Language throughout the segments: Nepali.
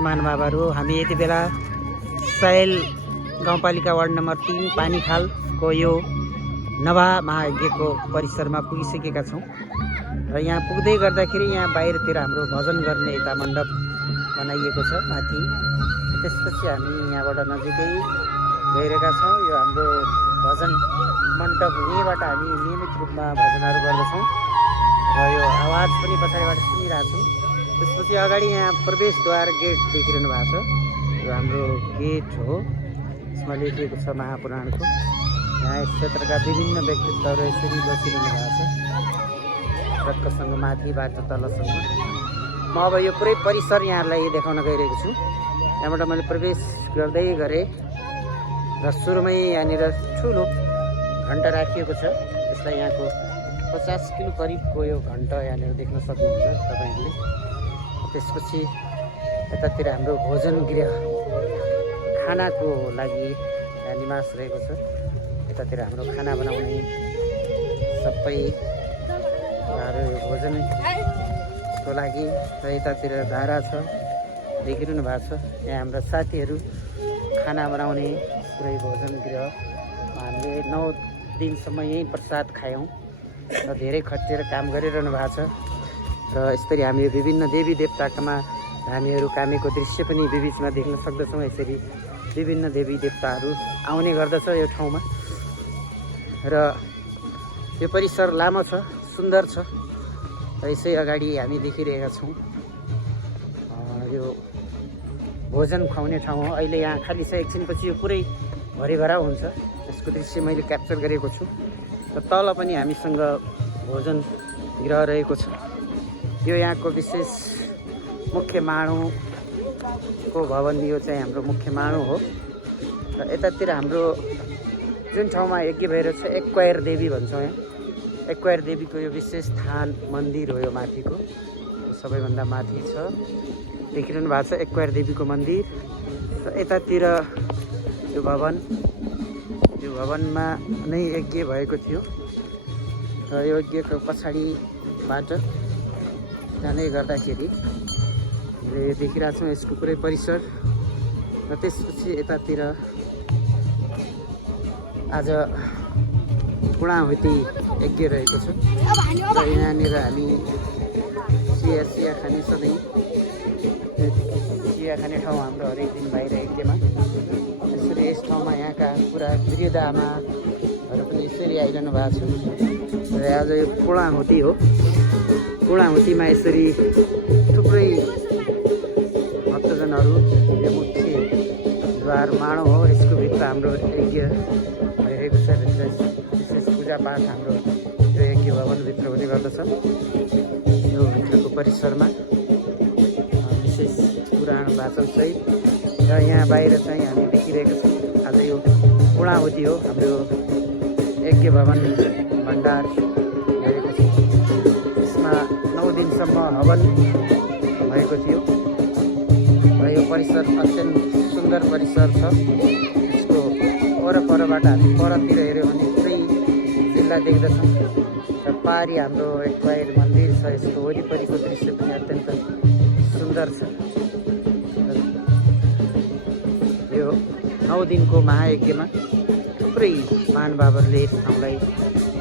महानुभावहरू, हामी यति बेला सहेल गाउँपालिका वार्ड नम्बर 3 पानीखालको यो नभा महायज्ञको परिसरमा पुगिसकेका छौँ र यहाँ पुग्दै गर्दाखेरि यहाँ बाहिरतिर हाम्रो भजन गर्ने यता मण्डप बनाइएको छ माथि। त्यसपछि हामी यहाँबाट नजिकै गइरहेका छौँ। यो हाम्रो भजन मण्डप, यहीँबाट हामी नियमित रूपमा भजनहरू गर्दछौँ र यो आवाज पनि पछाडिबाट सुनिरहेछौँ। त्यसपछि अगाडि यहाँ प्रवेशद्वार गेट देखिरहनु भएको छ, यो हाम्रो गेट हो। यसमा लेखिएको छ महापुराणको। यहाँ यस क्षेत्रका विभिन्न व्यक्तित्वहरू यसरी बसिरहनु भएको छ, रक्कसँग माथिबाट तलसम्म। म अब यो पुरै परिसर यहाँहरूलाई देखाउन गइरहेको छु। यहाँबाट मैले प्रवेश गर्दै गरेँ र सुरुमै यहाँनिर ठुलो घन्टा राखिएको छ। यसलाई यहाँको 50 किलो करिबको यो घन्टा यहाँनिर देख्न सक्नुहुन्छ तपाईँहरूले। त्यसपछि यतातिर हाम्रो भोजन गृह, खानाको लागि यहाँ निवास रहेको छ। यतातिर हाम्रो खाना बनाउने सबै भोजनको लागि र यतातिर धारा छ देखिरहनु भएको छ। यहाँ हाम्रा साथीहरू खाना बनाउने पुरै भोजन गृह, हामीले 9 दिनसम्म यहीँ प्रसाद खायौँ र धेरै खटेर काम गरिरहनु भएको छ। र यसरी हामी विभिन्न देवी देवताकामा हामीहरू कामेको दृश्य पनि बिचमा देख्न सक्दछौँ। यसरी विभिन्न देवी देवताहरू आउने गर्दछ यो ठाउँमा। र यो परिसर लामो छ, सुन्दर छ। र यसै अगाडि हामी देखिरहेका छौँ यो भोजन खुवाउने ठाउँ हो। अहिले यहाँ खाली छ, एकछिनपछि यो पुरै भरिभरा हुन्छ। यसको दृश्य मैले क्याप्चर गरेको छु। र तल पनि हामीसँग भोजन गृह रहेको छ। यो यहाँको विशेष मुख्य माडौँको भवन, यो चाहिँ हाम्रो मुख्य माडौँ हो। र यतातिर हाम्रो जुन ठाउँमा यज्ञ भइरहेको छ, एक्वायर देवी भन्छौँ। यहाँ एक्वायर देवीको यो विशेष थान मन्दिर हो। यो माथिको सबैभन्दा माथि छ, देखिरहनु भएको छ एक्वायर देवीको मन्दिर। र यतातिर यो भवन, यो भवनमा नै यज्ञ भएको थियो र यो यज्ञको पछाडिबाट जाँदै गर्दाखेरि हामीले देखिरहेको छौँ यसको पुरै परिसर। र त्यसपछि यतातिर आज पूर्णाहुति यज्ञ रहेको छ र यहाँनिर हामी चिया खाने, सधैँ चिया खाने ठाउँ हाम्रो हरेक दिन बाहिर यज्ञमा। यसरी यस ठाउँमा यहाँका पुरा वृद्ध आमाहरू पनि यसरी आइरहनु भएको छ। र आज यो पूर्णाहुति हो। पूर्णाहुतिमा यसरी थुप्रै भक्तजनहरू, यो मुख्य द्वार माडौँ हो, यसको भित्र हाम्रो यज्ञ भइरहेको छ। विशेष पूजापाठ हाम्रो यो यज्ञ भवनभित्र हुने गर्दछ। यो भित्रको परिसरमा विशेष पुराण वाचनसहित। र यहाँ बाहिर चाहिँ हामी देखिरहेका छौँ आज यो पूर्णाहुति हो, हाम्रो यज्ञ भवन भण्डार भएको छ। यसमा 9 दिनसम्म हवन भएको थियो र यो परिसर अत्यन्त सुन्दर परिसर छ। यसको वरपरबाट हामी परतिर हेऱ्यौँ भने पुरै जिल्ला देख्दछौँ र पारी हाम्रो एक्वायर मन्दिर छ। यसको वरिपरिको दृश्य पनि अत्यन्त सुन्दर छ। यो 9 दिनको महायज्ञमा थुप्रै महानुभावहरूले यस ठाउँलाई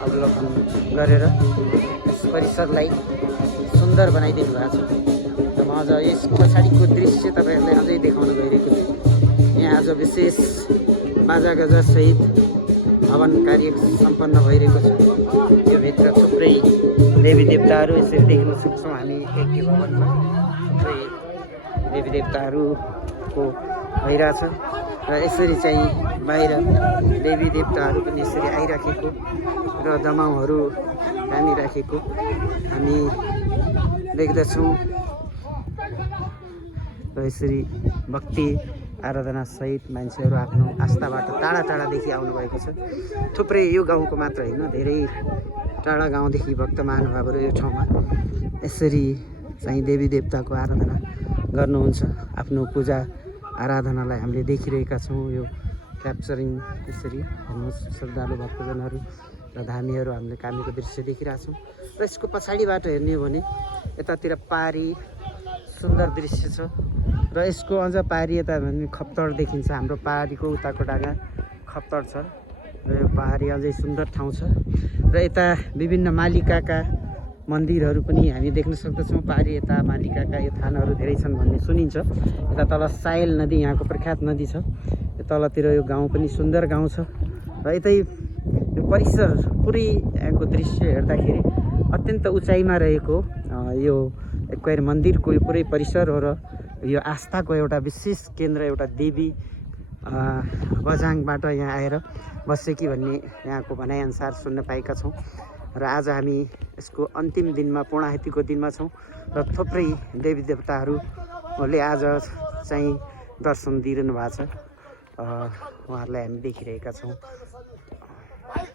अवलोकन गरेर यस परिसरलाई सुन्दर बनाइदिनु भएको छ। र म अझ यस पछाडिको दृश्य तपाईँहरूलाई अझै देखाउन गइरहेको छु। यहाँ आज विशेष बाजागाजासहित हवन कार्य सम्पन्न भइरहेको छ। यो भित्र थुप्रै देवी देवताहरू यसरी देख्न सक्छौँ हामी यज्ञ भवनमा। थुप्रै देवी देवताहरूको भइरहेछ र यसरी चाहिँ बाहिर देवी देवताहरू पनि यसरी आइराखेको र दमाउहरू तानिराखेको हामी देख्दछौँ। र यसरी भक्ति आराधना सहित मान्छेहरू आफ्नो आस्थाबाट टाढा टाढादेखि आउनुभएको छ। थुप्रै यो गाउँको मात्र होइन, धेरै टाढा गाउँदेखि भक्त महानुभावहरू यो ठाउँमा यसरी चाहिँ देवी देवताको आराधना गर्नुहुन्छ। आफ्नो पूजा आराधनालाई हामीले देखिरहेका छौँ। यो क्याप्चरिङ यसरी हेर्नुहोस्, श्रद्धालु भक्तजनहरू र धामीहरू हामीले कामेको दृश्य देखिरहेछौँ। र यसको पछाडिबाट हेर्ने हो भने यतातिर पारी सुन्दर दृश्य छ। र यसको अझ पहाडी यता भने खप्तड देखिन्छ। हाम्रो पहाडीको उताको डाँगा खप्तड छ र यो पहाडी अझै सुन्दर ठाउँ छ। र यता विभिन्न मालिकाका मन्दिरहरू पनि हामी देख्न सक्दछौँ। पहाडी यता मालिकाका यो थानहरू धेरै छन् भन्ने सुनिन्छ। यता तल साइल नदी यहाँको प्रख्यात नदी छ। यो तलतिर यो गाउँ पनि सुन्दर गाउँ छ। र यतै यो परिसर पुरै यहाँको दृश्य हेर्दाखेरि अत्यन्त उचाइमा रहेको यो एक्वायर मन्दिरको यो पुरै परिसर हो। र यो आस्थाको एउटा विशेष केन्द्र एउटा देवी बझाङबाट यहाँ आएर बसेकी भन्ने यहाँको भनाइअनुसार सुन्न पाएका छौँ। र आज हामी यसको अन्तिम दिनमा पूर्णाहुतिको दिनमा छौँ र थुप्रै देवी देवताहरूले आज चाहिँ दर्शन दिइरहनु भएको छ। उहाँहरूलाई हामी देखिरहेका छौँ।